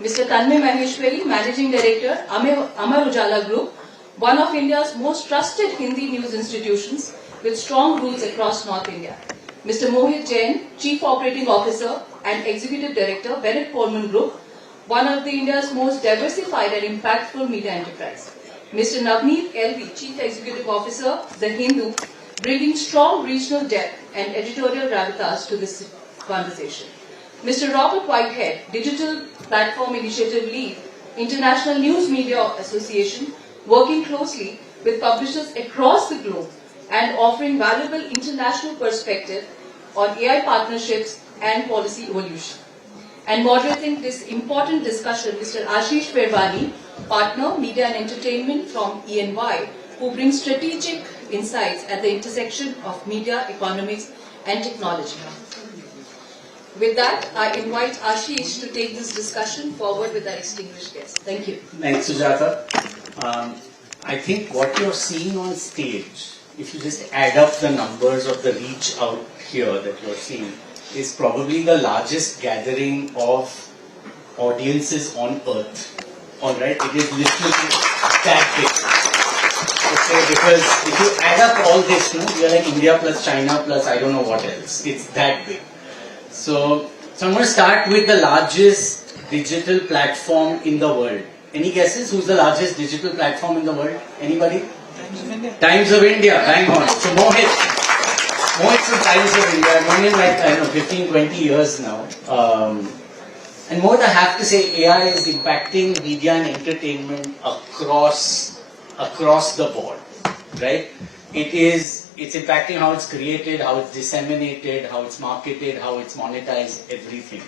Mr. Tanmay Maheshwari, Managing Director, Amar Ujala Group, one of India's most trusted Hindi news institutions with strong roots across North India. Mr. Mohit Jain, Chief Operating Officer and Executive Director, Bennett Coleman Group, one of India's most diversified and impactful media enterprise. Mr. Navneet LV, Chief Executive Officer, The Hindu, bringing strong regional depth and editorial gravitas to this conversation. Mr. Robert Whitehead, Digital Platform Initiative Lead, International News Media Association, working closely with publishers across the globe and offering valuable international perspective on AI partnerships and policy evolution. And moderating this important discussion, Mr. Ashish Perwani, Partner, Media and Entertainment from E&Y, who brings strategic insights at the intersection of media, economics and technology. With that, I invite Ashish to take this discussion forward with our distinguished guests. Thank you. Thanks, Sujata. I think what you're seeing on stage, if you just add up the numbers of the reach out here that you're seeing, is probably the largest gathering of audiences on earth. Alright, it is literally that big. Okay, because if you add up all this, we are like India plus China plus I don't know what else. It's that big. So I'm going to start with the largest digital platform in the world. Any guesses? Who's the largest digital platform in the world? Anybody? Times of India. Bang on. So Mohit's from Times of India. I've known him like, I don't know, 15, 20 years now. And Mohit, I have to say, AI is impacting media and entertainment across the board, right? It's impacting how it's created, how it's disseminated, how it's marketed, how it's monetized, everything.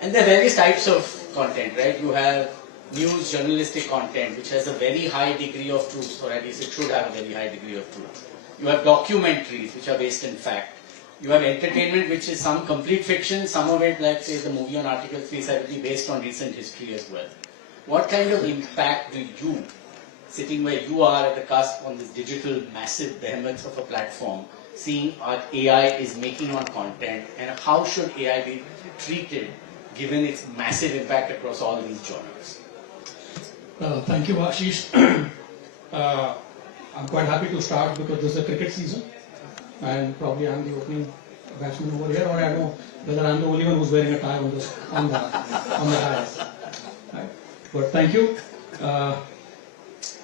And there are various types of content, right? You have news, journalistic content, which has a very high degree of truth, or at least it should have a very high degree of truth. You have documentaries, which are based in fact. You have entertainment, which is some complete fiction, some of it, like say the movie on Article 370, based on recent history as well. What kind of impact do you, sitting where you are at the cusp on this digital massive behemoth of a platform, seeing what AI is making on content, and how should AI be treated given its massive impact across all these genres? Thank you, Ashish. I'm quite happy to start because this is a cricket season and probably I'm the opening batsman over here, or I don't know whether I'm the only one who's wearing a tie on the ties. Right? But thank you.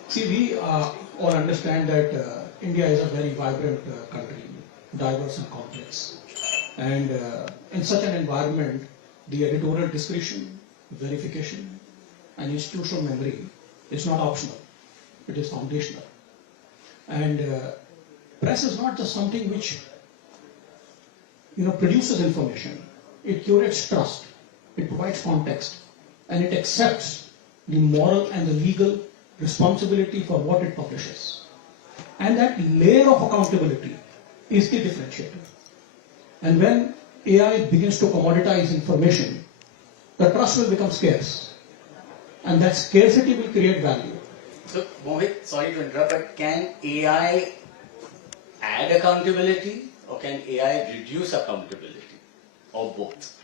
See, we all understand that India is a very vibrant country, diverse and complex. And in such an environment, the editorial discretion, verification, and institutional memory is not optional. It is foundational. And press is not just something which produces information. It curates trust. It provides context. And it accepts the moral and the legal responsibility for what it publishes. And that layer of accountability is the differentiator. And when AI begins to commoditize information, the trust will become scarce. And that scarcity will create value. So, Mohit, sorry to interrupt, but can AI add accountability or can AI reduce accountability? Or both?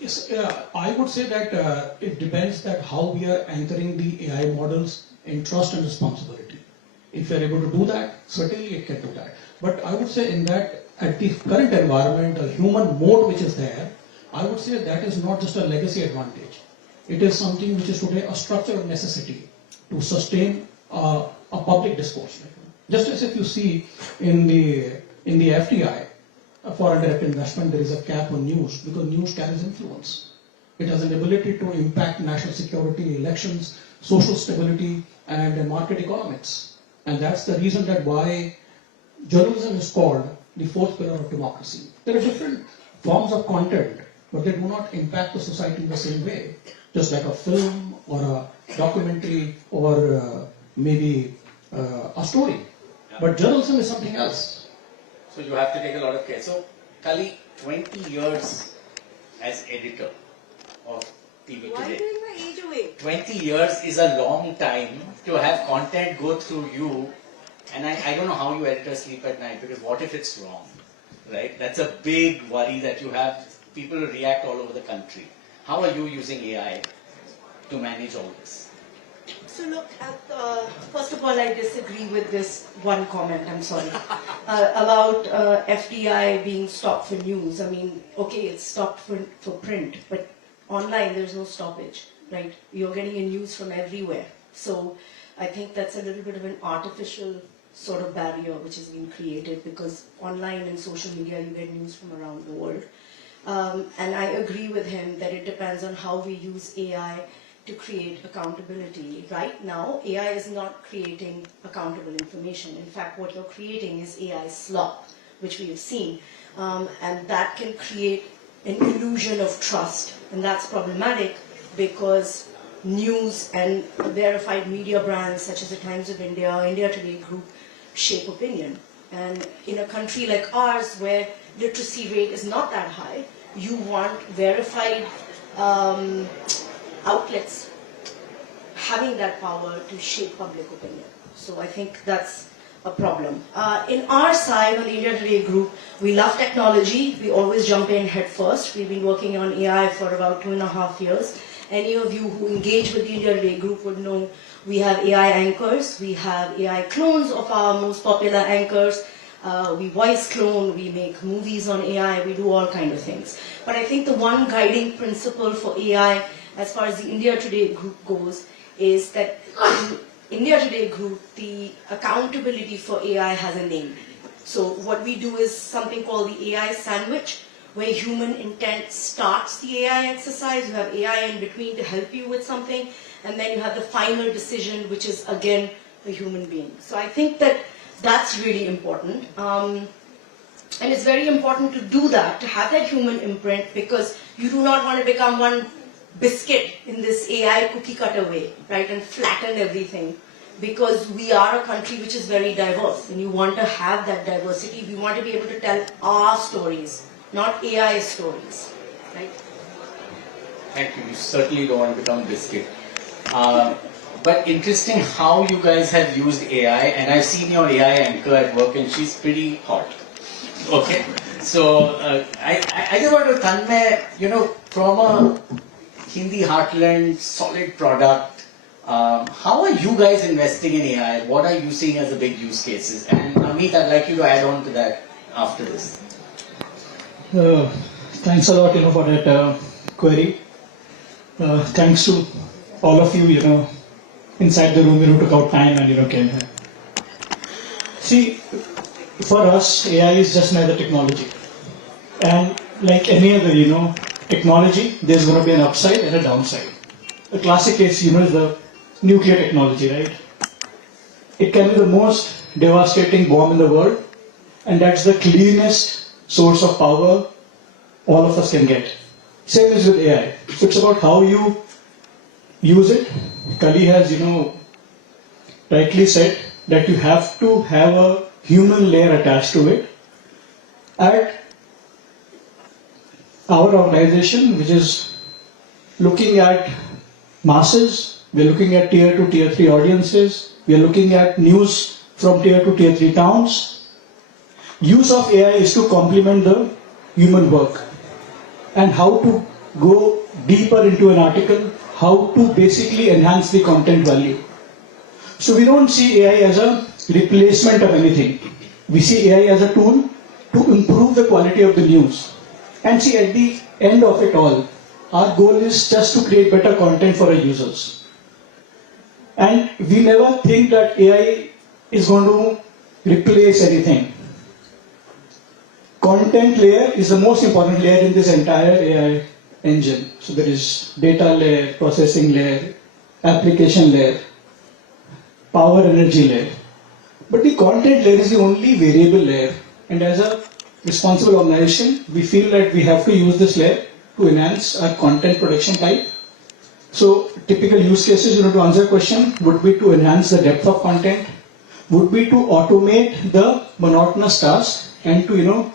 Yes, I would say that it depends that how we are anchoring the AI models in trust and responsibility. If we are able to do that, certainly it can do that. But I would say in that, at the current environment, the human mode which is there, I would say that is not just a legacy advantage. It is something which is today a structural necessity to sustain a public discourse. Just as if you see in the FDI, foreign direct investment, there is a cap on news because news carries influence. It has an ability to impact national security, elections, social stability, and market economics. And that's the reason that why journalism is called the fourth pillar of democracy. There are different forms of content, but they do not impact the society in the same way. Just like a film or a documentary or maybe a story. Yeah. But journalism is something else. So you have to take a lot of care. So, Kalli, 20 years as editor of TV Why Today. doing my age away? 20 years is a long time to have content go through you. And I don't know how you editors sleep at night, because what if it's wrong, right? That's a big worry that you have. People react all over the country. How are you using AI to manage all this? So look, first of all, I disagree with this one comment, I'm sorry, about FDI being stopped for news. I mean, okay, it's stopped for print, but online there's no stoppage, right? You're getting your news from everywhere. So I think that's a little bit of an artificial sort of barrier which has been created, because online and social media you get news from around the world. And I agree with him that it depends on how we use AI to create accountability. Right now, AI is not creating accountable information. In fact, what you're creating is AI slop, which we have seen. And that can create an illusion of trust. And that's problematic because news and verified media brands such as the Times of India, India Today Group, shape opinion. And in a country like ours where literacy rate is not that high, you want verified outlets having that power to shape public opinion. So I think that's a problem. In our side, on the India Today Group, we love technology. We always jump in head first. We've been working on AI for about 2.5 years. Any of you who engage with the India Today Group would know we have AI anchors. We have AI clones of our most popular anchors. We voice clone, we make movies on AI, we do all kinds of things. But I think the one guiding principle for AI as far as the India Today Group goes is that in India Today Group, the accountability for AI has a name. So what we do is something called the AI sandwich, where human intent starts the AI exercise. You have AI in between to help you with something, and then you have the final decision, which is again a human being. So I think that that's really important. And it's very important to do that, to have that human imprint, because you do not want to become one biscuit in this AI cookie cutter way, right, and flatten everything. Because we are a country which is very diverse, and you want to have that diversity. We want to be able to tell our stories, not AI stories, right? Thank you. You certainly don't want to become biscuit. But interesting how you guys have used AI, and I've seen your AI anchor at work, and she's pretty hot. Okay, so I just want to Tanmay, from a Hindi heartland, solid product, how are you guys investing in AI? What are you seeing as the big use cases? And Amit, I'd like you to add on to that after this. Thanks a lot, for that query. Thanks to all of you, inside the room, took out time and, came here. See, for us, AI is just another technology. And like any other, technology, there's going to be an upside and a downside. A classic case, is the nuclear technology, right? It can be the most devastating bomb in the world, and that's the cleanest source of power all of us can get. Same is with AI. So it's about how you use it. Kalli has, rightly said that you have to have a human layer attached to it. At our organization, which is looking at masses, we're looking at tier 2, tier 3 audiences, we're looking at news from tier 2, tier 3 towns. Use of AI is to complement the human work, and how to go deeper into an article, how to basically enhance the content value. So we don't see AI as a replacement of anything. We see AI as a tool to improve the quality of the news. And see, at the end of it all, our goal is just to create better content for our users. And we never think that AI is going to replace anything. Content layer is the most important layer in this entire AI engine. So there is data layer, processing layer, application layer, power energy layer. But the content layer is the only variable layer. And as a responsible organization, we feel that we have to use this layer to enhance our content production type. So typical use cases, to answer your question, would be to enhance the depth of content, would be to automate the monotonous task, and to,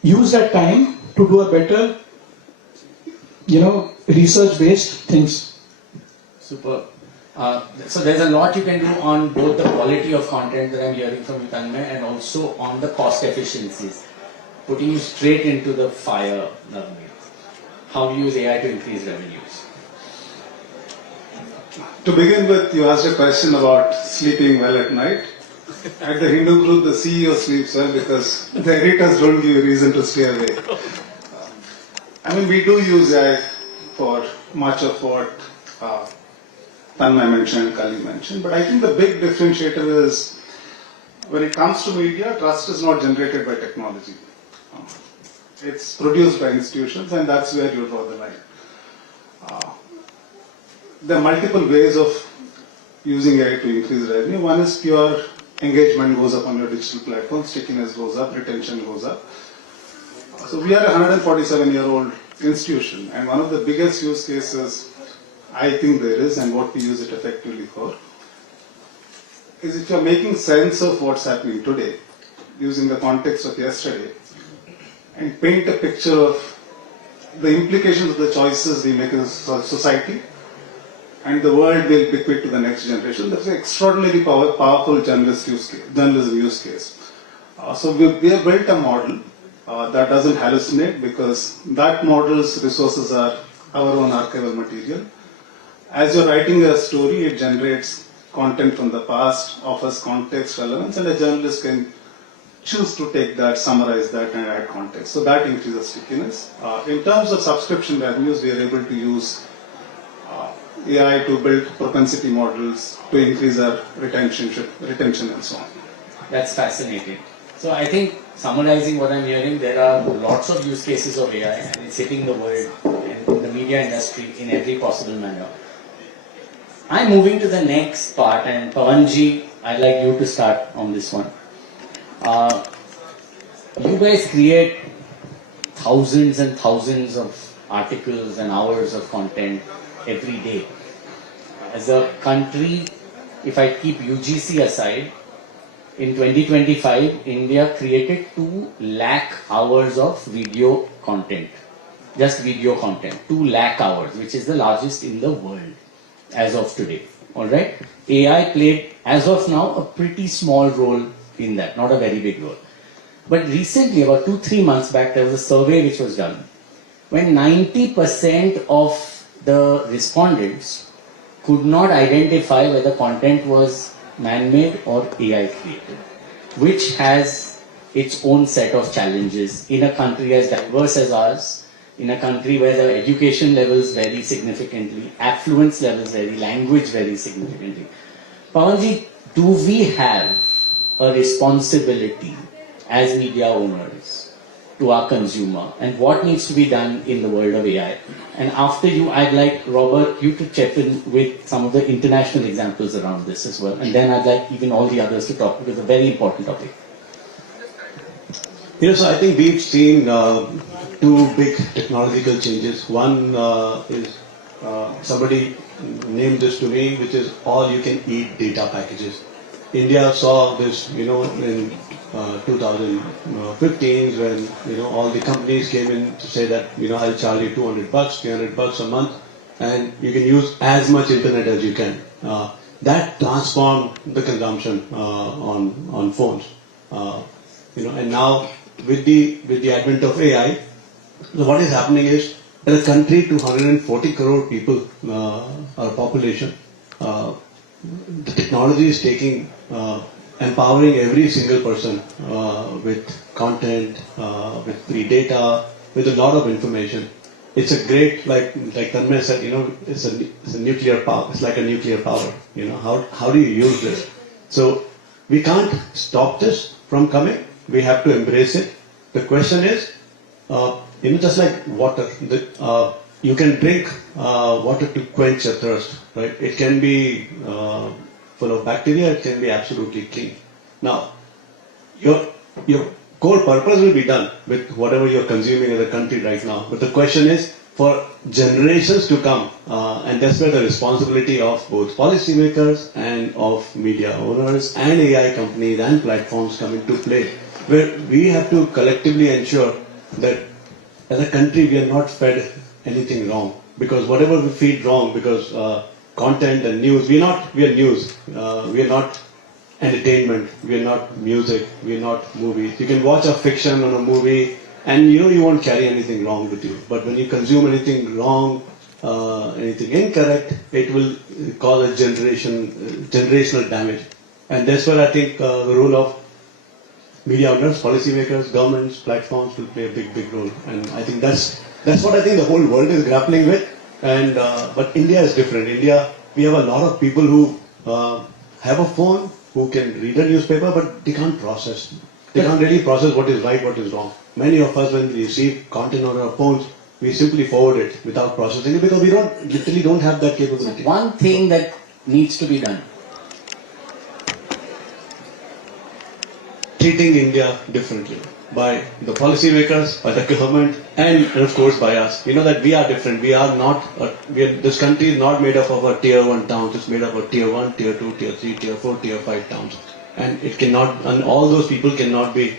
use that time to do a better, research-based things. Super. So there's a lot you can do on both the quality of content that I'm hearing from you, Tanmay, and also on the cost efficiencies. Putting you straight into the fire, Navneet. How do you use AI to increase revenues? To begin with, you asked a question about sleeping well at night. At the Hindu group, the CEO sleeps well because the editors don't give you reason to stay awake. I mean, we do use AI for much of what Tanmay mentioned, Kalli mentioned, but I think the big differentiator is when it comes to media, trust is not generated by technology. It's produced by institutions, and that's where you draw the line. There are multiple ways of using AI to increase revenue. One is pure engagement goes up on your digital platform, stickiness goes up, retention goes up. So we are a 147-year-old institution, and one of the biggest use cases I think there is, and what we use it effectively for, is if you're making sense of what's happening today, using the context of yesterday, and paint a picture of the implications of the choices we make as a society, and the world will bequeath to the next generation. That's an extraordinarily powerful journalism use case. So we have built a model that doesn't hallucinate because that model's resources are our own archival material. As you're writing a story, it generates content from the past, offers context, relevance, and a journalist can choose to take that, summarize that, and add context. So that increases stickiness. In terms of subscription revenues, we are able to use AI to build propensity models to increase our retention and so on. That's fascinating. So I think summarizing what I'm hearing, there are lots of use cases of AI and it's hitting the world and the media industry in every possible manner. I'm moving to the next part, and Pawanji, I'd like you to start on this one. You guys create thousands and thousands of articles and hours of content every day. As a country, if I keep UGC aside, in 2025, India created 2 lakh hours of video content. Just video content, 2 lakh hours, which is the largest in the world as of today. Alright? AI played, as of now, a pretty small role in that, not a very big role. But recently, about 2-3 months back, there was a survey which was done when 90% of the respondents could not identify whether content was man-made or AI created, which has its own set of challenges in a country as diverse as ours, in a country where the education levels vary significantly, affluence levels vary, language varies significantly. Pawanji, do we have a responsibility as media owners to our consumer, and what needs to be done in the world of AI? And after you, I'd like, Robert, you to chip in with some of the international examples around this as well. And then I'd like even all the others to talk, because it's a very important topic. Yes, I think we've seen 2 big technological changes. One is somebody named this to me, which is all you can eat data packages. India saw this, in 2015 when, all the companies came in to say that, I'll charge you $200, $300 a month, and you can use as much internet as you can. That transformed the consumption on phones. And now with the advent of AI, so what is happening is, as a country to 140 crore people, our population, the technology is taking, empowering every single person with content, with free data, with a lot of information. It's a great, like Tanmay said, it's a nuclear power. It's like a nuclear power. How do you use this? So we can't stop this from coming. We have to embrace it. The question is, just like water, you can drink water to quench your thirst, right? It can be full of bacteria, it can be absolutely clean. Now, your core purpose will be done with whatever you're consuming as a country right now. But the question is, for generations to come, and that's where the responsibility of both policymakers and of media owners and AI companies and platforms come into play, where we have to collectively ensure that as a country we are not fed anything wrong. Because whatever we feed wrong, because content and news, we are news, we are not entertainment, we are not music, we are not movies. You can watch a fiction or a movie and you won't carry anything wrong with you. But when you consume anything wrong, anything incorrect, it will cause a generational damage. And that's where I think the role of media outlets, policymakers, governments, platforms will play a big role. And I think that's what I think the whole world is grappling with. And but India is different. India, we have a lot of people who have a phone, who can read a newspaper, but they can't process. They can't really process what is right, what is wrong. Many of us, when we receive content on our phones, we simply forward it without processing it because we literally don't have that capability. One thing that needs to be done. Treating India differently by the policymakers, by the government, and of course by us. You know that we are different. We are not. This country is not made up of a tier 1 towns. It's made up of tier 1, tier 2, tier 3, tier 4, tier 5 towns, and it cannot. And all those people cannot be.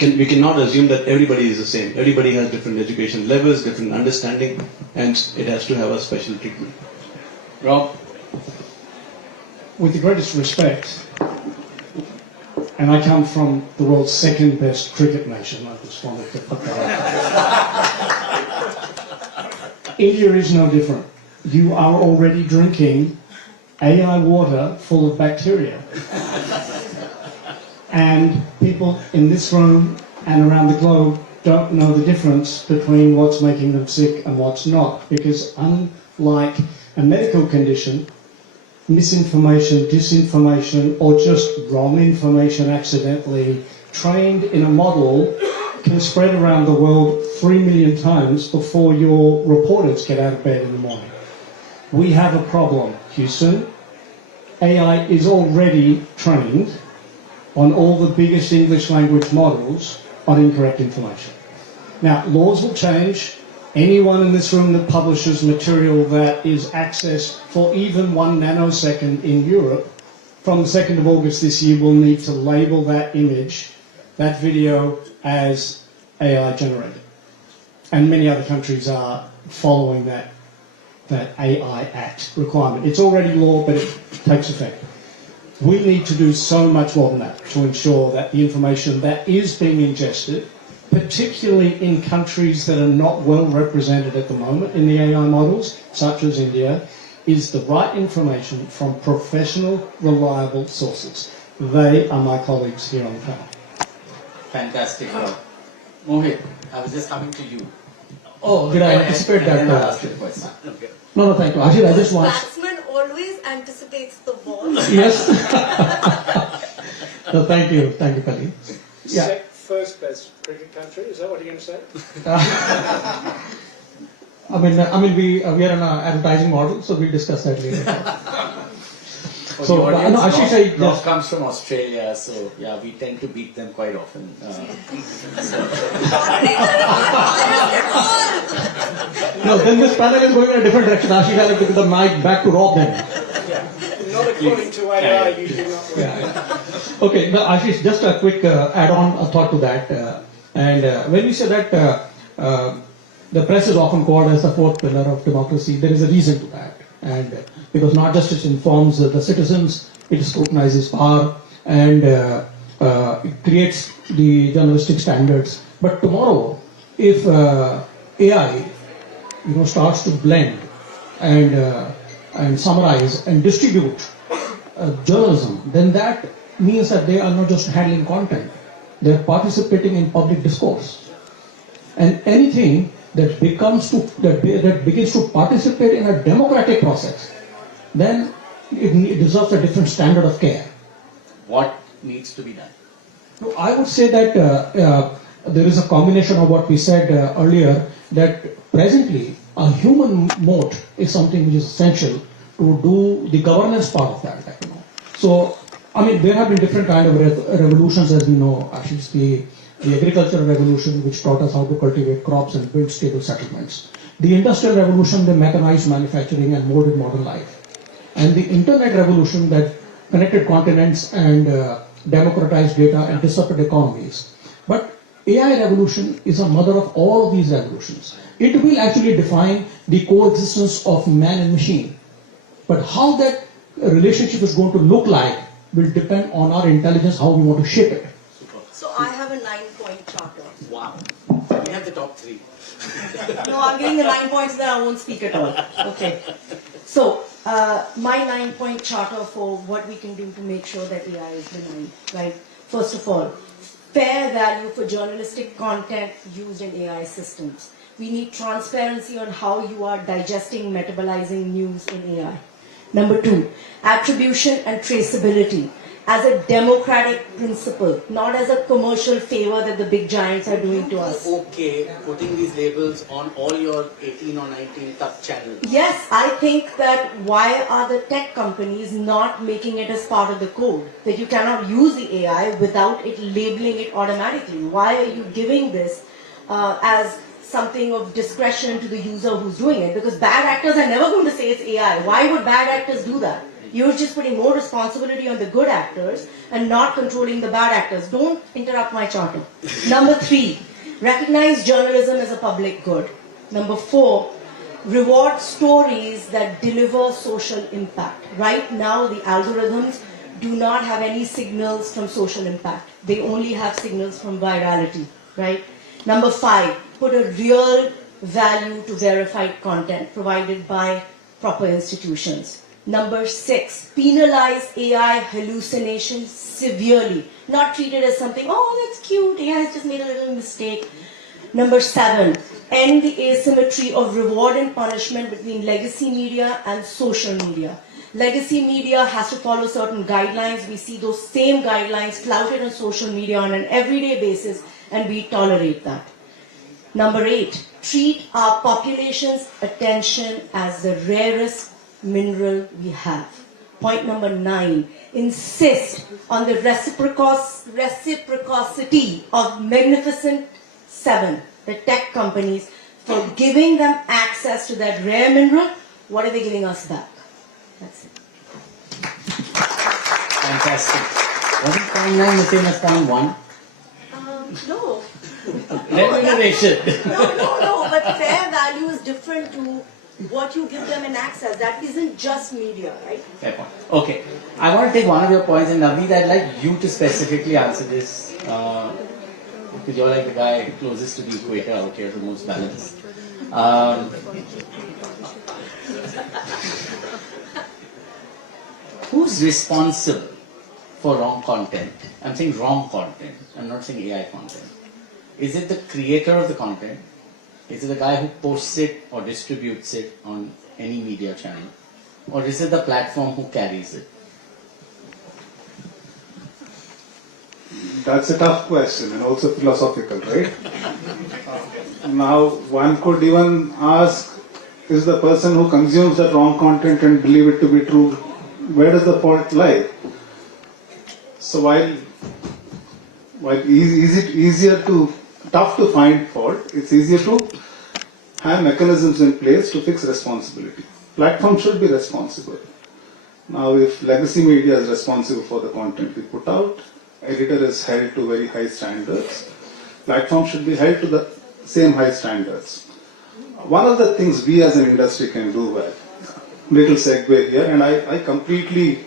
We cannot assume that everybody is the same. Everybody has different education levels, different understanding, and it has to have a special treatment. Rob? With the greatest respect, and I come from the world's second best cricket nation, I just wanted to put that out. India is no different. You are already drinking AI water full of bacteria. And people in this room and around the globe don't know the difference between what's making them sick and what's not. Because unlike a medical condition, misinformation, disinformation, or just wrong information accidentally trained in a model can spread around the world 3 million times before your reporters get out of bed in the morning. We have a problem, Houston. AI is already trained on all the biggest English language models on incorrect information. Now, laws will change. Anyone in this room that publishes material that is accessed for even 1 nanosecond in Europe, from the 2nd of August this year, will need to label that image, that video, as AI generated. And many other countries are following that AI Act requirement. It's already law, but it takes effect. We need to do so much more than that to ensure that the information that is being ingested, particularly in countries that are not well represented at the moment in the AI models, such as India, is the right information from professional, reliable sources. They are my colleagues here on the panel. Fantastic. Mohit, I was just coming to you. Oh, did I anticipate that? And then I'll ask you the question. Okay. No, thank you. Ajit, I just want... Batsman always anticipates the ball. Yes. No, thank you, Kalli. Yeah. First best cricket country, is that what you're going to say? I mean, we are an advertising model, so we'll discuss that later. So, no, Ashish, Rob comes from Australia, so yeah, we tend to beat them quite often. No, then this panel is going in a different direction. Ashish, I'll give the mic back to Rob then. Not according to AI, you do not win. Yeah. Okay, now Ashish, just a quick add-on thought to that. When we say that the press is often called as the fourth pillar of democracy, there is a reason to that. And because not just it informs the citizens, it scrutinizes power and it creates the journalistic standards. But tomorrow, if AI, starts to blend and summarize and distribute journalism, then that means that they are not just handling content, they are participating in public discourse. And anything that begins to participate in a democratic process, then it deserves a different standard of care. What needs to be done? No, I would say that there is a combination of what we said earlier, that presently a human moat is something which is essential to do the governance part of that. So, there have been different kind of revolutions, as we know. Actually, the agricultural revolution, which taught us how to cultivate crops and build stable settlements. The industrial revolution, the mechanized manufacturing and molded modern life. And the internet revolution that connected continents and democratized data and disrupted economies. But AI revolution is a mother of all of these revolutions. It will actually define the coexistence of man and machine. But how that relationship is going to look like will depend on our intelligence, how we want to shape it. So I have a 9-point charter. Wow. We have the top 3. No, I'm giving the 9 points that I won't speak at all. Okay. So, my 9-point charter for what we can do to make sure that AI is benign, right? First of all, fair value for journalistic content used in AI systems. We need transparency on how you are digesting, metabolizing news in AI. Number 2, attribution and traceability as a democratic principle, not as a commercial favor that the big giants are doing to us. Okay, putting these labels on all your 18 or 19 top channels. Yes, I think that why are the tech companies not making it as part of the code? That you cannot use the AI without it labeling it automatically. Why are you giving this as something of discretion to the user who's doing it? Because bad actors are never going to say it's AI. Why would bad actors do that? You're just putting more responsibility on the good actors and not controlling the bad actors. Don't interrupt my charter. Number 3, recognize journalism as a public good. Number 4, reward stories that deliver social impact. Right now, the algorithms do not have any signals from social impact. They only have signals from virality, right? Number 5, put a real value to verified content provided by proper institutions. Number 6, penalize AI hallucinations severely. Not treat it as something, oh, that's cute, AI has just made a little mistake. Number 7, end the asymmetry of reward and punishment between legacy media and social media. Legacy media has to follow certain guidelines. We see those same guidelines flouted on social media on an everyday basis, and we tolerate that. Number 8, treat our population's attention as the rarest mineral we have. Point number 9, insist on the reciprocity of Magnificent 7, the tech companies, for giving them access to that rare mineral. What are they giving us back? That's it. Fantastic. Wasn't point 9 the same as point 1? No. Remuneration. No, but fair value is different to what you give them in access. That isn't just media, right? Fair point. Okay. I want to take one of your points, and Naveed, I'd like you to specifically answer this. Because you're like the guy closest to the equator out here, the most balanced. Who's responsible for wrong content? I'm saying wrong content. I'm not saying AI content. Is it the creator of the content? Is it the guy who posts it or distributes it on any media channel? Or is it the platform who carries it? That's a tough question and also philosophical, right? Now, one could even ask, is the person who consumes that wrong content and believe it to be true, where does the fault lie? So while tough to find fault, it's easier to have mechanisms in place to fix responsibility. Platform should be responsible. Now, if legacy media is responsible for the content we put out, editor is held to very high standards, platform should be held to the same high standards. One of the things we as an industry can do well, little segue here, and I completely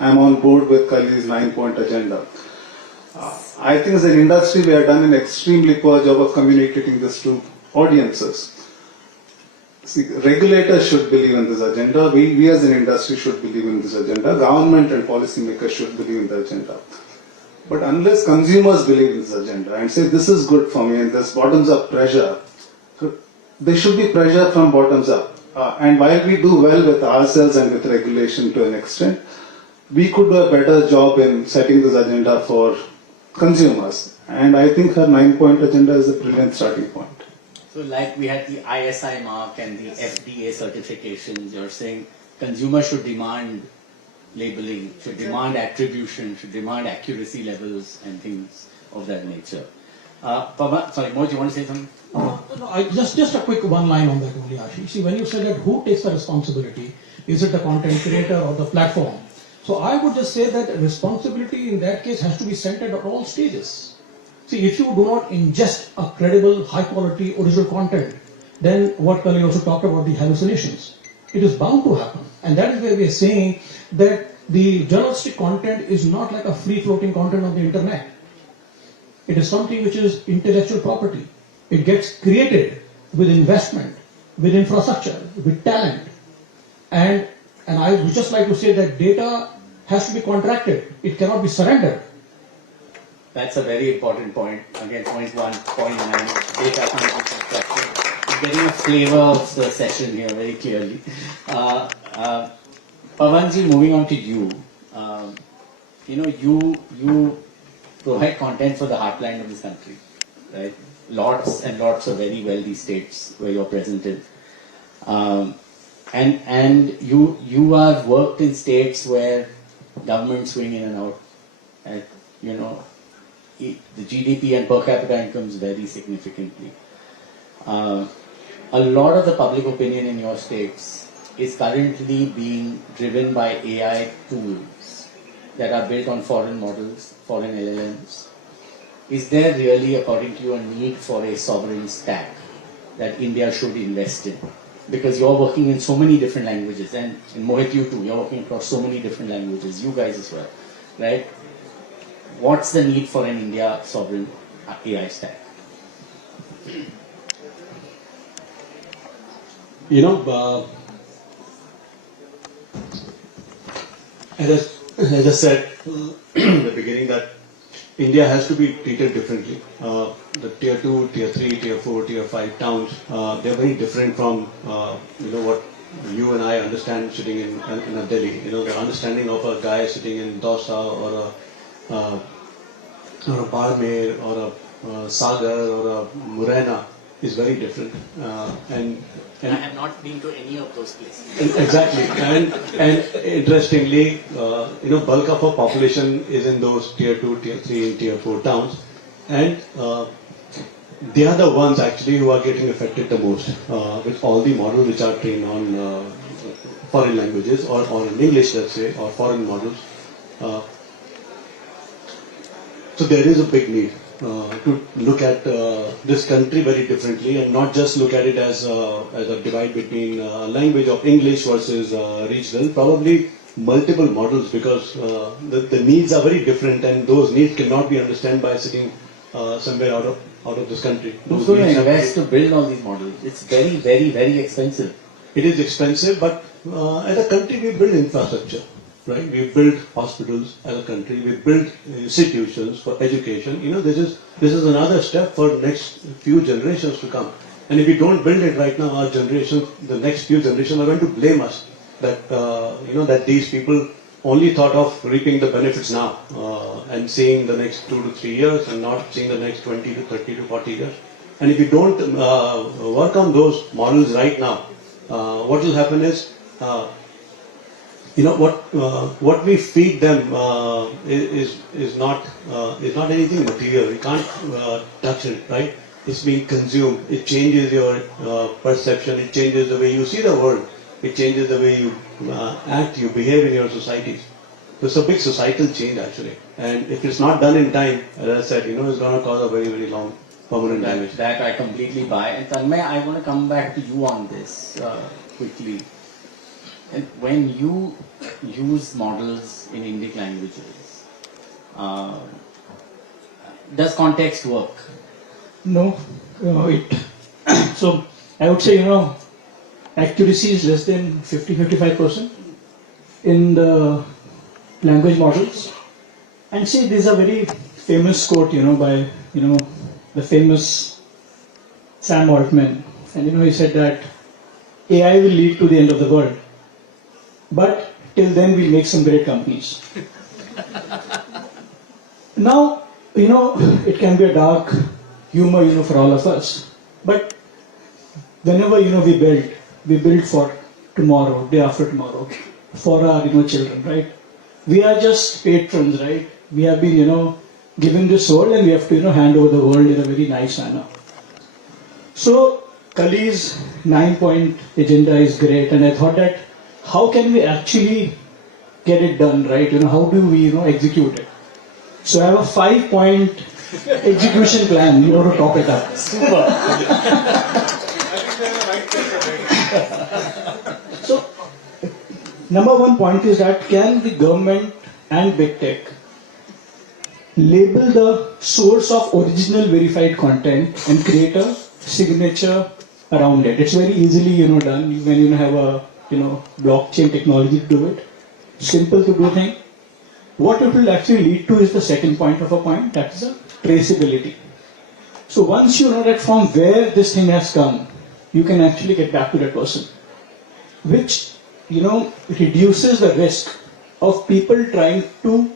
am on board with Kalli's 9-point agenda. I think as an industry we have done an extremely poor job of communicating this to audiences. See, regulators should believe in this agenda, we as an industry should believe in this agenda, government and policymakers should believe in the agenda. But unless consumers believe in this agenda and say this is good for me and this bottoms up pressure, there should be pressure from bottoms up. And while we do well with ourselves and with regulation to an extent, we could do a better job in setting this agenda for consumers. And I think her 9-point agenda is a brilliant starting point. So like we had the ISI mark and the FDA certifications, you're saying consumers should demand labeling, should demand attribution, should demand accuracy levels and things of that nature. Sorry, Moj, you want to say something? No, just a quick one line on that only, Ashish. See, when you say that who takes the responsibility, is it the content creator or the platform? So I would just say that responsibility in that case has to be centered at all stages. See, if you do not ingest a credible, high quality original content, then what Kalli also talked about, the hallucinations, it is bound to happen. And that is where we are saying that the journalistic content is not like a free floating content on the internet. It is something which is intellectual property. It gets created with investment, with infrastructure, with talent. And I would just like to say that data has to be contracted. It cannot be surrendered. That's a very important point. Again, point 1, point 9, data contribution structure. You're getting a flavor of the session here very clearly. Pawanji, moving on to you. You provide content for the heartland of this country, right? Lots and lots of very wealthy states where you're present in. And you are worked in states where governments swing in and out. And, the GDP and per capita incomes vary significantly. A lot of the public opinion in your states is currently being driven by AI tools that are built on foreign models, foreign LLMs. Is there really, according to you, a need for a sovereign stack that India should invest in? Because you're working in so many different languages, and in Mohit, you too, you're working across so many different languages, you guys as well, right? What's the need for an India sovereign AI stack? As I said in the beginning, that India has to be treated differently. The tier 2, tier 3, tier 4, tier 5 towns, they're very different from what you and I understand sitting in a Delhi. The understanding of a guy sitting in Dausa or a Barmer or a Sagar or a Murena is very different. And I have not been to any of those places. Exactly. And interestingly, bulk of our population is in those tier 2, tier 3, and tier 4 towns. And they are the ones actually who are getting affected the most with all the models which are trained on foreign languages or in English, let's say, or foreign models. So there is a big need to look at this country very differently and not just look at it as a divide between language of English versus regional. Probably multiple models, because the needs are very different and those needs cannot be understood by sitting somewhere out of this country. Who's going to invest to build all these models? It's very, very, very expensive. It is expensive, but as a country we build infrastructure. Right? We build hospitals as a country. We build institutions for education. This is another step for next few generations to come. And if we don't build it right now, our generation, the next few generations are going to blame us that that these people only thought of reaping the benefits now and seeing the next 2 to 3 years and not seeing the next 20 to 30 to 40 years. And if we don't work on those models right now, what will happen is what we feed them is not anything material. We can't touch it, right? It's being consumed. It changes your perception. It changes the way you see the world. It changes the way you act, you behave in your societies. So it's a big societal change actually. And if it's not done in time, as I said, it's going to cause a very, very long permanent damage. That I completely buy. And Tanmay, I want to come back to you on this quickly. And when you use models in Indic languages, does context work? No, so I would say, accuracy is less than 50-55% in the language models. And see, there's a very famous quote, by, the famous Sam Altman. And, he said that AI will lead to the end of the world. But till then, we'll make some great companies. Now, it can be a dark humor, for all of us. But whenever, we build for tomorrow, day after tomorrow, for our, children, right? We are just patrons, right? We have been, given this world and we have to, hand over the world in a very nice manner. So, Kalli's 9-point agenda is great, and I thought that how can we actually get it done, right? How do we, execute it? So I have a 5-point execution plan. You want to top it up. Super. So, number 1 point is that can the government and big tech label the source of original verified content and create a signature around it. It's very easily, done when you have a, blockchain technology to do it. Simple to do thing. What it will actually lead to is the second point of a point, that is a traceability. So once you know that from where this thing has come, you can actually get back to that person, which, reduces the risk of people trying to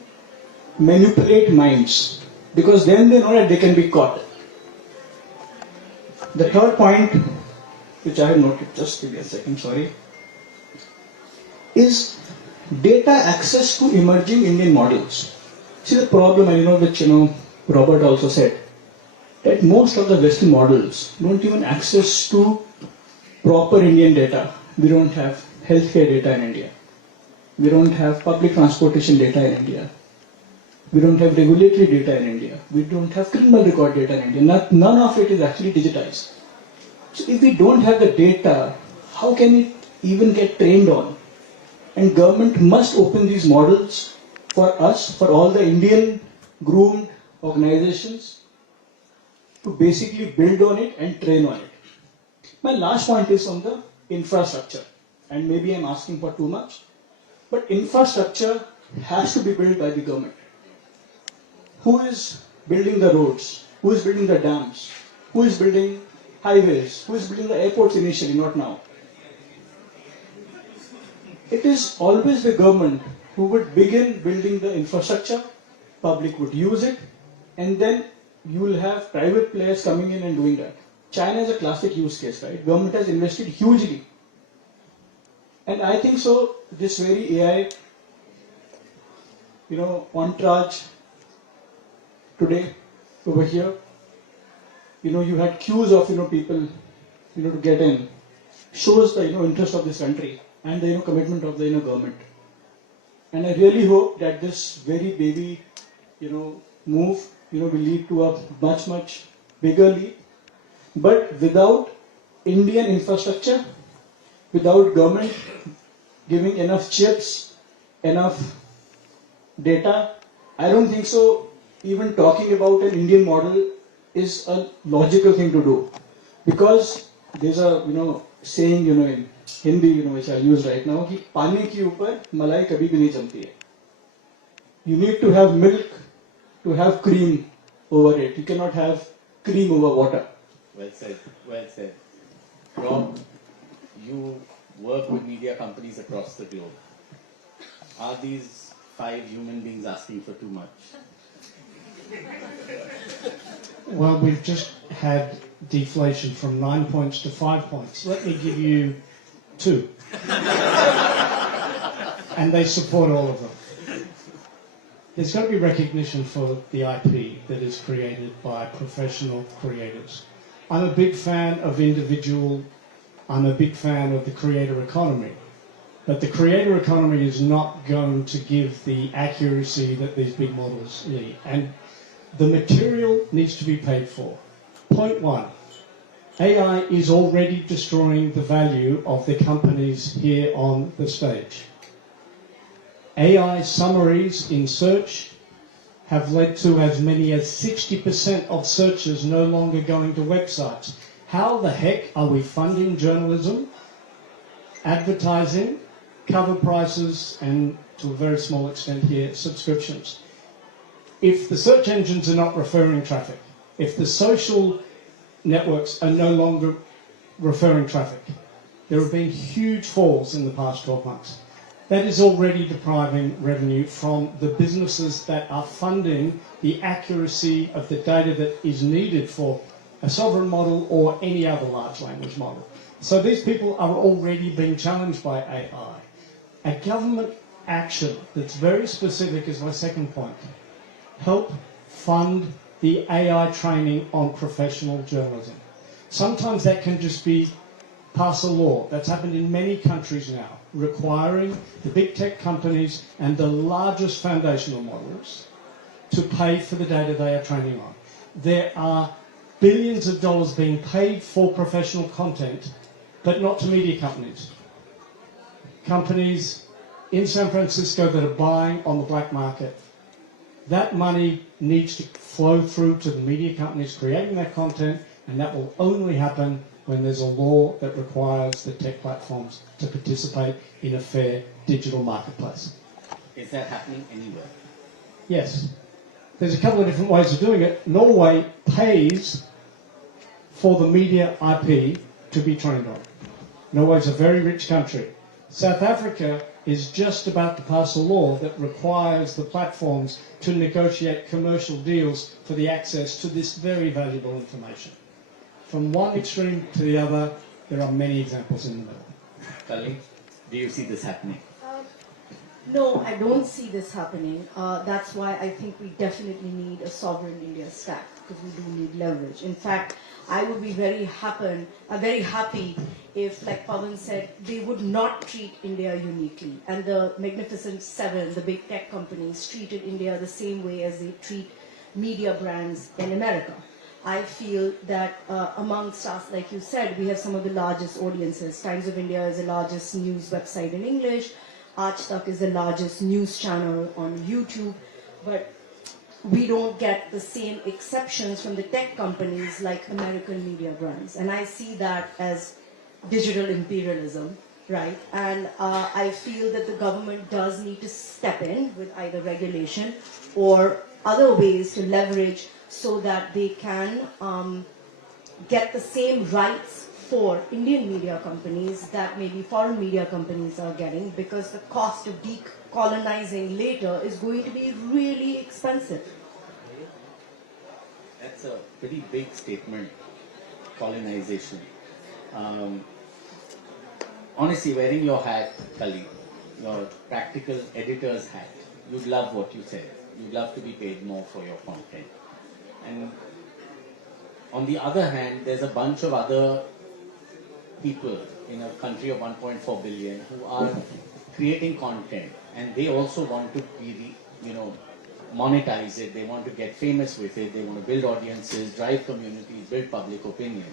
manipulate minds, because then they know that they can be caught. The third point, which I have noted, just give me a second, sorry, is data access to emerging Indian models. See the problem, which Robert also said, that most of the Western models don't even access to proper Indian data. We don't have healthcare data in India. We don't have public transportation data in India. We don't have regulatory data in India. We don't have criminal record data in India. None of it is actually digitized. So if we don't have the data, how can it even get trained on? And government must open these models for us, for all the Indian groomed organizations, to basically build on it and train on it. My last point is on the infrastructure. And maybe I'm asking for too much, but infrastructure has to be built by the government. Who is building the roads? Who is building the dams? Who is building highways? Who is building the airports initially, not now? It is always the government who would begin building the infrastructure, public would use it, and then you will have private players coming in and doing that. China is a classic use case, right? Government has invested hugely. And I think so, this very AI, entourage today over here, you had queues of, people, to get in, shows the, interest of this country and the, commitment of the, government. And I really hope that this very baby, move, will lead to a much, much bigger leap. But without Indian infrastructure, without government giving enough chips, enough data, I don't think so even talking about an Indian model is a logical thing to do. Because there's a, saying, in Hindi, which I use right now, कि पानी के ऊपर मलाई कभी भी नहीं जमती है. You need to have milk to have cream over it. You cannot have cream over water. Well said, well said. Rob, you work with media companies across the globe. Are these 5 human beings asking for too much? Well, we've just had deflation from 9 points to 5 points. Let me give you 2. And they support all of them. There's got to be recognition for the IP that is created by professional creators. I'm a big fan of I'm a big fan of the creator economy. But the creator economy is not going to give the accuracy that these big models need. And the material needs to be paid for. Point 1. AI is already destroying the value of the companies here on the stage. AI summaries in search have led to as many as 60% of searches no longer going to websites. How the heck are we funding journalism, advertising, cover prices, and to a very small extent here, subscriptions? If the search engines are not referring traffic, if the social networks are no longer referring traffic, there have been huge falls in the past 12 months. That is already depriving revenue from the businesses that are funding the accuracy of the data that is needed for a sovereign model or any other large language model. So these people are already being challenged by AI. A government action that's very specific is my second point. Help fund the AI training on professional journalism. Sometimes that can just be pass a law. That's happened in many countries now, requiring the big tech companies and the largest foundational models to pay for the data they are training on. There are billions of dollars being paid for professional content, but not to media companies. Companies in San Francisco that are buying on the black market. That money needs to flow through to the media companies creating that content, and that will only happen when there's a law that requires the tech platforms to participate in a fair digital marketplace. Is that happening anywhere? Yes. There's a couple of different ways of doing it. Norway pays for the media IP to be trained on. Norway's a very rich country. South Africa is just about to pass a law that requires the platforms to negotiate commercial deals for the access to this very valuable information. From one extreme to the other, there are many examples in the middle. Kalli, do you see this happening? No, I don't see this happening. That's why I think we definitely need a sovereign India stack, because we do need leverage. In fact, I would be very happy if, like Pawan said, they would not treat India uniquely. And the Magnificent Seven, the big tech companies, treated India the same way as they treat media brands in America. I feel that amongst us, like you said, we have some of the largest audiences. Times of India is the largest news website in English. Aaj Tak is the largest news channel on YouTube. But we don't get the same exceptions from the tech companies like American media brands. And I see that as digital imperialism, right? And I feel that the government does need to step in with either regulation or other ways to leverage so that they can get the same rights for Indian media companies that maybe foreign media companies are getting, because the cost of decolonizing later is going to be really expensive. That's a pretty big statement, colonization. Honestly, wearing your hat, Kalli, your practical editor's hat, you'd love what you said. You'd love to be paid more for your content. And on the other hand, there's a bunch of other people in a country of 1.4 billion who are creating content, and they also want to be, monetize it. They want to get famous with it. They want to build audiences, drive communities, build public opinion.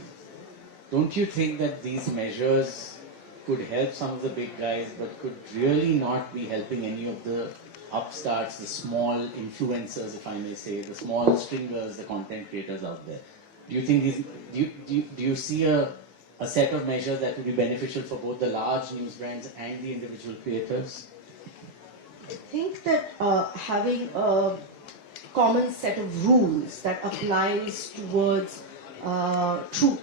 Don't you think that these measures could help some of the big guys, but could really not be helping any of the upstarts, the small influencers, if I may say, the small stringers, the content creators out there? Do you think these? Do you see a set of measures that would be beneficial for both the large news brands and the individual creators? I think that having a common set of rules that applies towards truth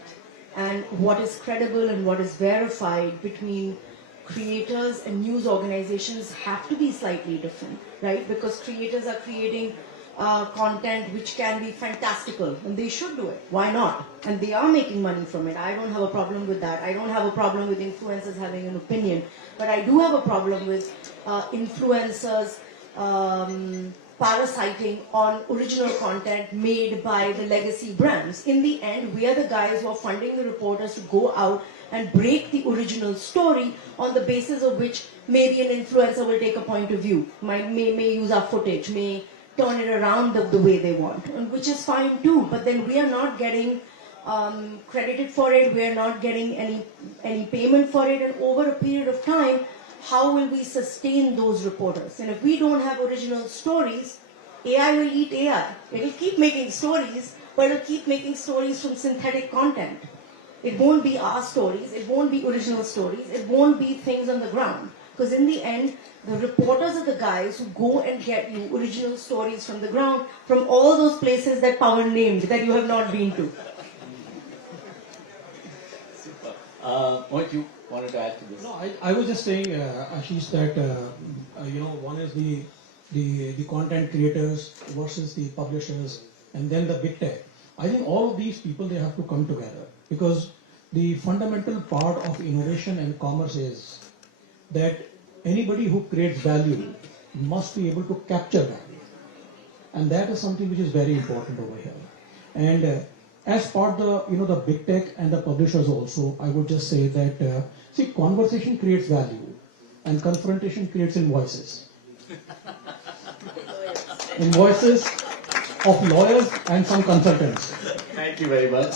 and what is credible and what is verified between creators and news organizations have to be slightly different, right? Because creators are creating content which can be fantastical, and they should do it. Why not? And they are making money from it. I don't have a problem with that. I don't have a problem with influencers having an opinion, but I do have a problem with influencers parasiting on original content made by the legacy brands. In the end, we are the guys who are funding the reporters to go out and break the original story on the basis of which maybe an influencer will take a point of view, may use our footage, may turn it around the way they want, and which is fine too. But then we are not getting credited for it, we are not getting any payment for it, and over a period of time, how will we sustain those reporters? And if we don't have original stories, AI will eat AI. It will keep making stories, but it will keep making stories from synthetic content. It won't be our stories, it won't be original stories, it won't be things on the ground. Because in the end, the reporters are the guys who go and get you original stories from the ground, from all those places that Pawan named, that you have not been to. Super. What you wanted to add to this? No, I was just saying, Ashish, that one is the content creators versus the publishers, and then the big tech. I think all of these people, they have to come together, because the fundamental part of innovation and commerce is that anybody who creates value must be able to capture value, and that is something which is very important over here. And as part of the big tech and the publishers also, I would just say that conversation creates value, and confrontation creates invoices. Invoices of lawyers and some consultants. Thank you very much.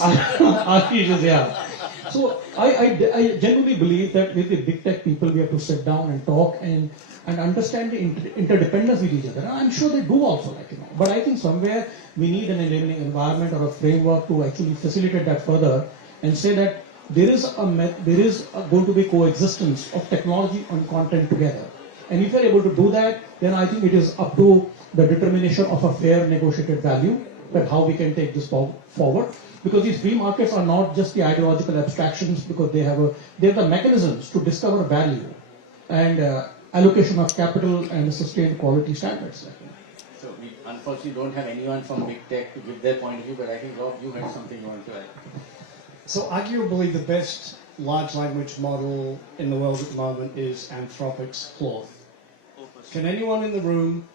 Yeah. So I genuinely believe that with the big tech people, we have to sit down and talk and understand the interdependence with each other. And I'm sure they do also, But I think somewhere we need an enabling environment or a framework to actually facilitate that further and say that there is going to be coexistence of technology and content together. And if you're able to do that, then I think it is up to the determination of a fair negotiated value, that how we can take this forward. Because these free markets are not just the ideological abstractions, because they're the mechanisms to discover value and allocation of capital and sustained quality standards. So we unfortunately don't have anyone from big tech to give their point of view, but I think Rob, you had something you want to add. So arguably the best large language model in the world at the moment is Anthropic's Claude. Can anyone in the room,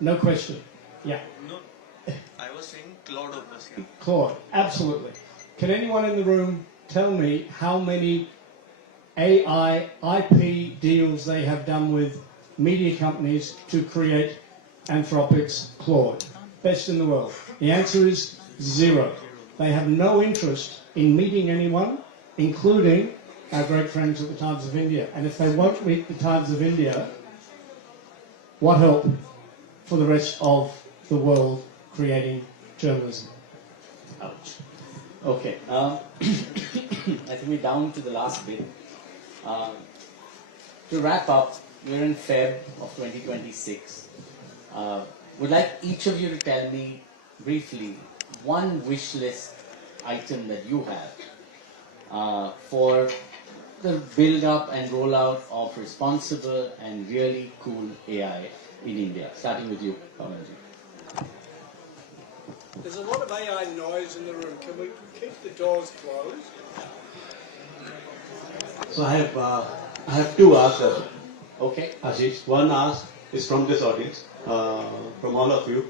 no question, yeah. No, I was saying Claude Opus. Yeah. Claude, absolutely. Can anyone in the room tell me how many AI IP deals they have done with media companies to create Anthropic's Claude? Best in the world. The answer is 0. They have no interest in meeting anyone, including our great friends at the Times of India. And if they won't meet the Times of India, what help for the rest of the world creating journalism? Ouch. Okay. I think we're down to the last bit. To wrap up, we're in Feb of 2026. Would like each of you to tell me briefly one wish list item that you have for the build-up and rollout of responsible and really cool AI in India. Starting with you, Pawanji. There's a lot of AI noise in the room. Can we keep the doors closed? So I have two asks. Okay. Ashish, one ask is from this audience, from all of you.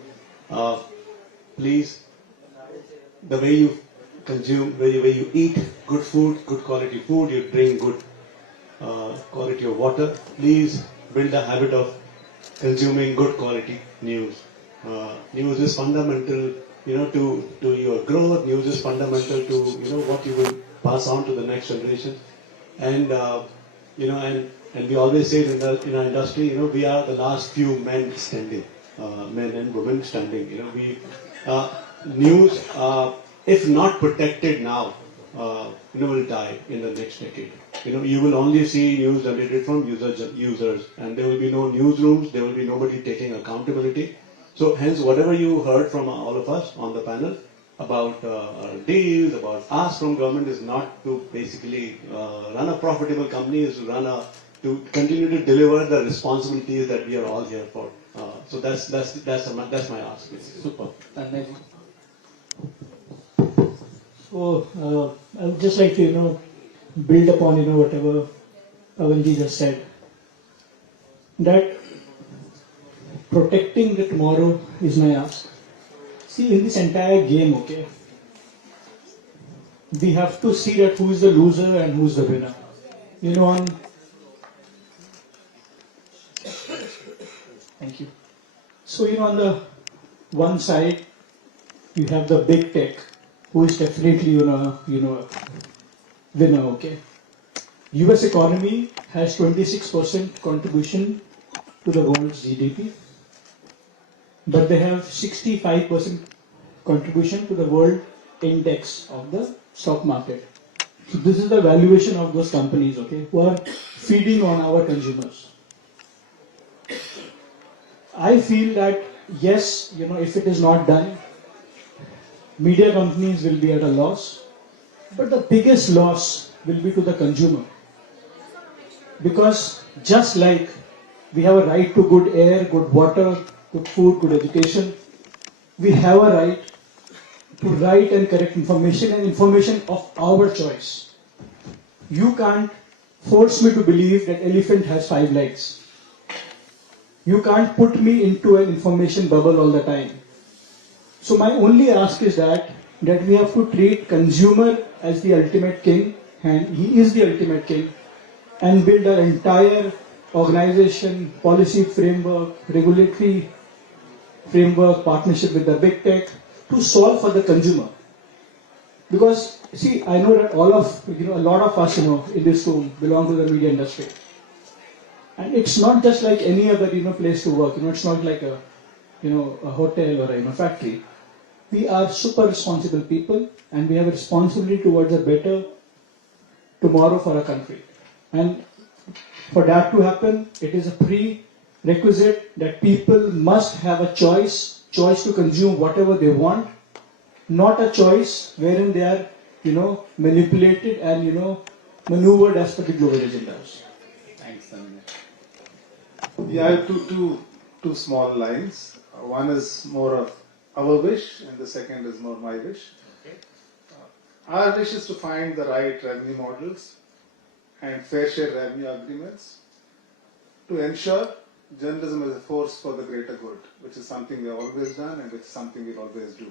Please, the way you consume, the way you eat good food, good quality food, you drink good quality of water, please build a habit of consuming good quality news. News is fundamental, to your growth. News is fundamental to, what you will pass on to the next generation. And, and we always say in our industry, we are the last few men standing, men and women standing. News, if not protected now, will die in the next decade. You will only see news generated from users, and there will be no newsrooms. There will be nobody taking accountability. So, hence, whatever you heard from all of us on the panel about deals, about ask from government is not to basically run a profitable company, is to continue to deliver the responsibilities that we are all here for. So that's my ask. Super. And So I would just like to build upon whatever Pawanji just said. That protecting the tomorrow is my ask. See, in this entire game, okay, we have to see that who is the loser and who is the winner. Thank you. So, on the one side, you have the big tech, who is definitely, winner, okay. US economy has 26% contribution to the world's GDP, but they have 65% contribution to the world index of the stock market. So this is the valuation of those companies, okay, who are feeding on our consumers. I feel that yes, if it is not done, media companies will be at a loss, but the biggest loss will be to the consumer. Because just like we have a right to good air, good water, good food, good education, we have a right to right and correct information, and information of our choice. You can't force me to believe that elephant has 5 legs. You can't put me into an information bubble all the time. So my only ask is that we have to treat consumer as the ultimate king, and he is the ultimate king, and build an entire organization, policy framework, regulatory framework, partnership with the big tech to solve for the consumer. Because see, I know that a lot of us in this room belong to the media industry, and it's not just like any other place to work. It's not like a hotel or a factory. We are super responsible people, and we have a responsibility towards a better tomorrow for our country. And for that to happen, it is a prerequisite that people must have a choice to consume whatever they want, not a choice wherein they are, manipulated and, maneuvered as per the global agendas. Thanks, Sanjay. Yeah, I have two small lines. One is more of our wish, and the second is more my wish. Okay. Our wish is to find the right revenue models and fair share revenue agreements to ensure journalism is a force for the greater good, which is something we have always done and which is something we'll always do.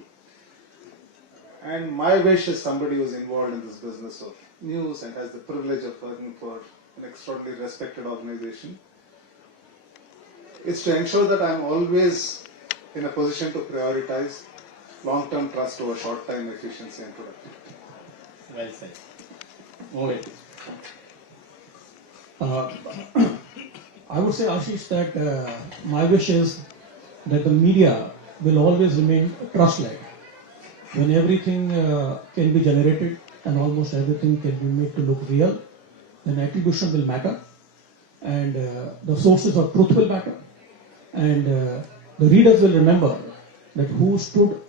And my wish is somebody who's involved in this business of news and has the privilege of working for an extraordinarily respected organization, is to ensure that I'm always in a position to prioritize long-term trust over short-term efficiency and productivity. Well said. Mohit. I would say, Ashish, that my wish is that the media will always remain trust-led. When everything can be generated and almost everything can be made to look real, then attribution will matter, and the sources of truth will matter, and the readers will remember that who stood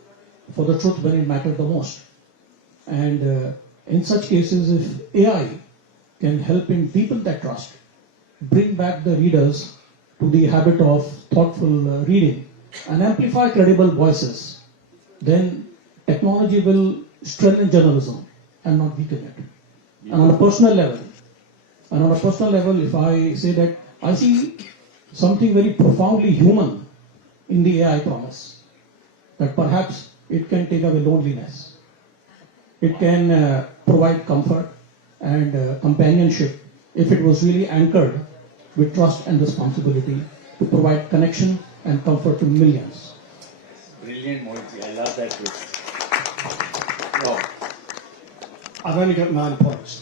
for the truth when it mattered the most. And in such cases, if AI can help in deepen that trust, bring back the readers to the habit of thoughtful reading, and amplify credible voices, then technology will strengthen journalism and not weaken it. And on a personal level, if I say that I see something very profoundly human in the AI promise, that perhaps it can take away loneliness. It can provide comfort and companionship if it was really anchored with trust and responsibility to provide connection and comfort to millions. Brilliant, Mohit. I love that twist. Rob. I've only got 9 points.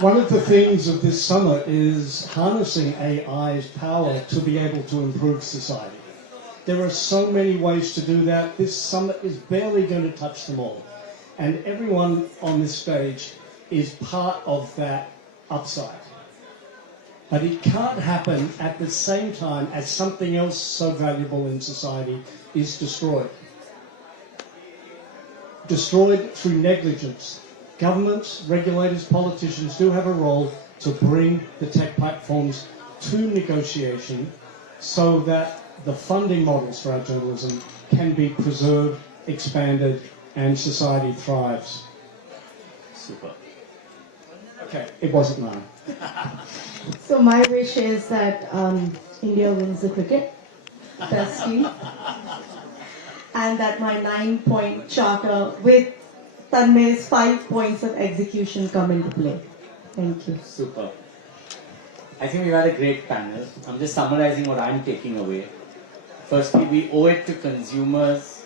One of the themes of this summit is harnessing AI's power to be able to improve society. There are so many ways to do that. This summit is barely going to touch them all. And everyone on this stage is part of that upside. But it can't happen at the same time as something else so valuable in society is destroyed. Destroyed through negligence. Governments, regulators, politicians do have a role to bring the tech platforms to negotiation so that the funding models for our journalism can be preserved, expanded, and society thrives. Super. Okay, it wasn't 9. So my wish is that India wins the cricket test team, and that my 9-point charter with Tanmay's 5 points of execution come into play. Thank you. Super. I think we've had a great panel. I'm just summarizing what I'm taking away. Firstly, we owe it to consumers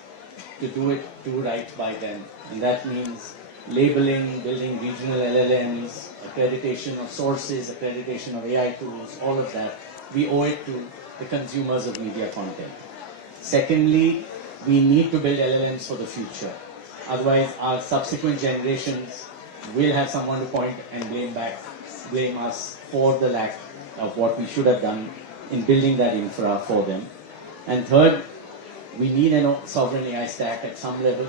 to do right by them. And that means labeling, building regional LLMs, accreditation of sources, accreditation of AI tools, all of that. We owe it to the consumers of media content. Secondly, we need to build LLMs for the future. Otherwise, our subsequent generations will have someone to point and blame us for the lack of what we should have done in building that infra for them. And third, we need a sovereign AI stack at some level,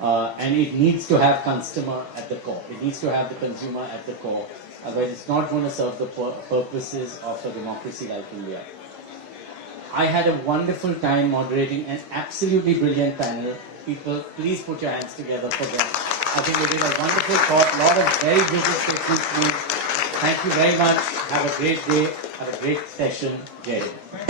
and it needs to have customer at the core. It needs to have the consumer at the core. Otherwise, it's not going to serve the purposes of a democracy like India. I had a wonderful time moderating an absolutely brilliant panel. People, please put your hands together for them. I think they did a wonderful talk, a lot of very vivid statements. Thank you very much. Have a great day. Have a great session. Jai Hind.